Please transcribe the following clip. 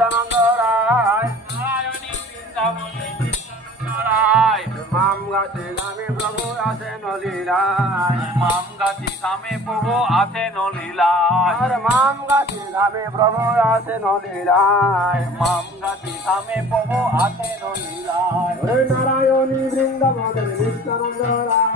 নিত্যানন্দ রায় নারায়ণী বৃন্দাবনে নিত্যানন্দ রায় মাম গাছে গ্রামে প্রভু আছেন লীলায় মাম গাছি গ্রামে প্রভু আছেন লীলায় আর মাম গাছে গ্রামে প্রভু আছেন লীলায় মাম গাছি গ্রামে প্রভু আছেন লীলায় নারায়ণী বৃন্দাবনে নিত্যানন্দ রায়